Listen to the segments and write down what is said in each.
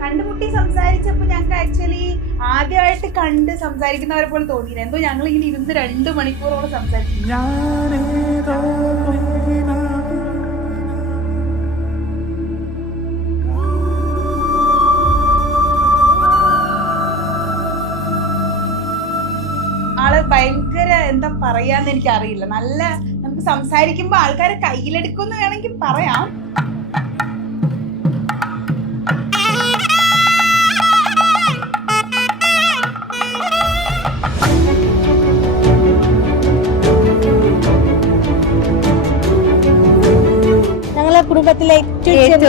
കണ്ടുമുട്ടി സംസാരിച്ചപ്പോ ഞങ്ങൾക്ക് ആക്ച്വലി ആദ്യമായിട്ട് കണ്ട് സംസാരിക്കുന്നവരെ പോലെ തോന്നിയില്ല. എന്തോ ഞങ്ങൾ ഇങ്ങനെ ഇരുന്ന് 2 മണിക്കൂറോളം സംസാരിച്ചു. ആള് ഭയങ്കര എന്താ പറയാന്ന് എനിക്കറിയില്ല. നല്ല നമുക്ക് സംസാരിക്കുമ്പോ ആൾക്കാരെ കയ്യിലെടുക്കുമെന്ന് വേണമെങ്കിൽ പറയാം. കുടുംബത്തിലെ ഏറ്റവും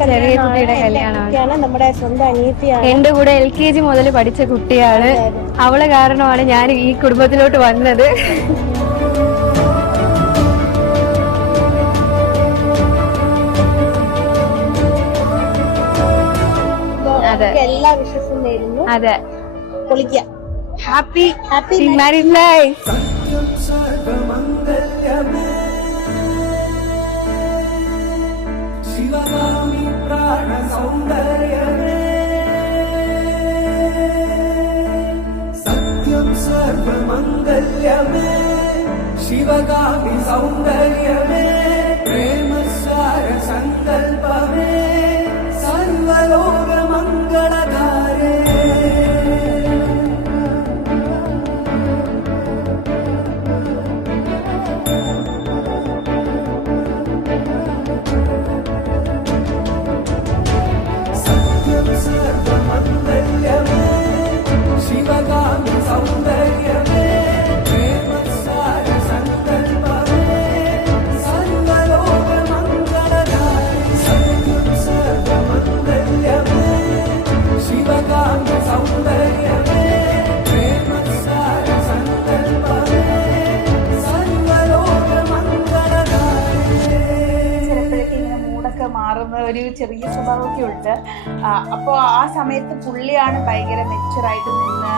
ചെറിയ കുട്ടിയുടെ കല്യാണമാണ്. നമ്മുടെ സ്വന്തം അനിയത്തിയാണ്. എന്റെ കൂടെ LKG മുതൽ പഠിച്ച കുട്ടിയാണ്. അവള് കാരണമാണ് ഞാൻ ഈ കുടുംബത്തിലോട്ട് വന്നത്. എല്ലാ വിശ്വസും നേരുന്നു. അതെ, പൊളിക്കാം. Happy married life. शिवगामी प्राण सौंदर्यमे सत्यं सर्वमंगल्यमे शिवगामी सौंदर्यमे प्रेमसार संकल्पमे सर्वलोक मंगलधारे മാറുന്ന ഒരു ചെറിയ സ്വഭാവമൊക്കെ ഉണ്ട്. അപ്പോൾ ആ സമയത്ത് പുള്ളിയാണ് ഭയങ്കര മെച്ചുറായിട്ട് നിന്ന്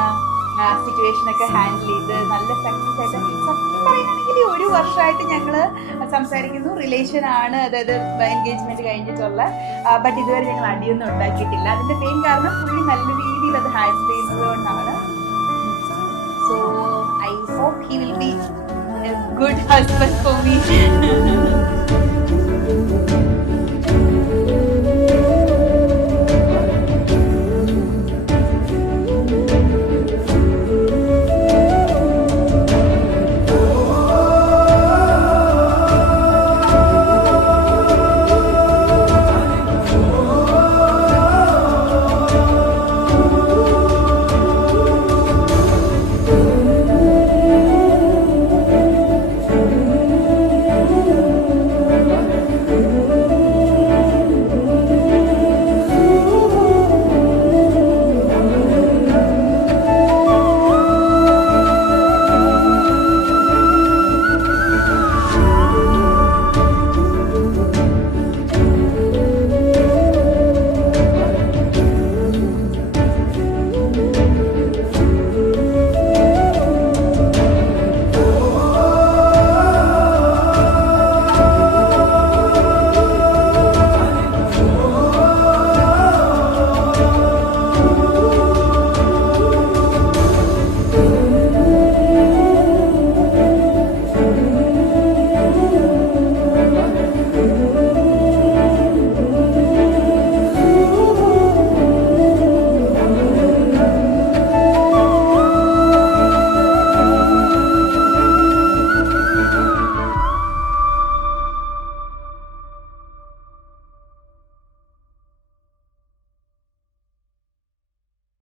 സിറ്റുവേഷനൊക്കെ ഹാൻഡിൽ ചെയ്ത് നല്ല സക്സസ് ആയിട്ട്. സത്യം പറയുകയാണെങ്കിൽ 1 വർഷമായിട്ട് ഞങ്ങൾ സംസാരിക്കുന്നു. റിലേഷനാണ്, അതായത് എൻഗേജ്മെന്റ് കഴിഞ്ഞിട്ടുള്ള. ബട്ട് ഇതുവരെ ഞങ്ങൾ അടിയൊന്നും ഉണ്ടാക്കിയിട്ടില്ല. അതിന്റെ മെയിൻ കാരണം പുള്ളി നല്ല രീതിയിൽ അത് ഹാൻഡിൽ ചെയ്യുന്നത് കൊണ്ടാണ്. So I hope he will be a good husband for me.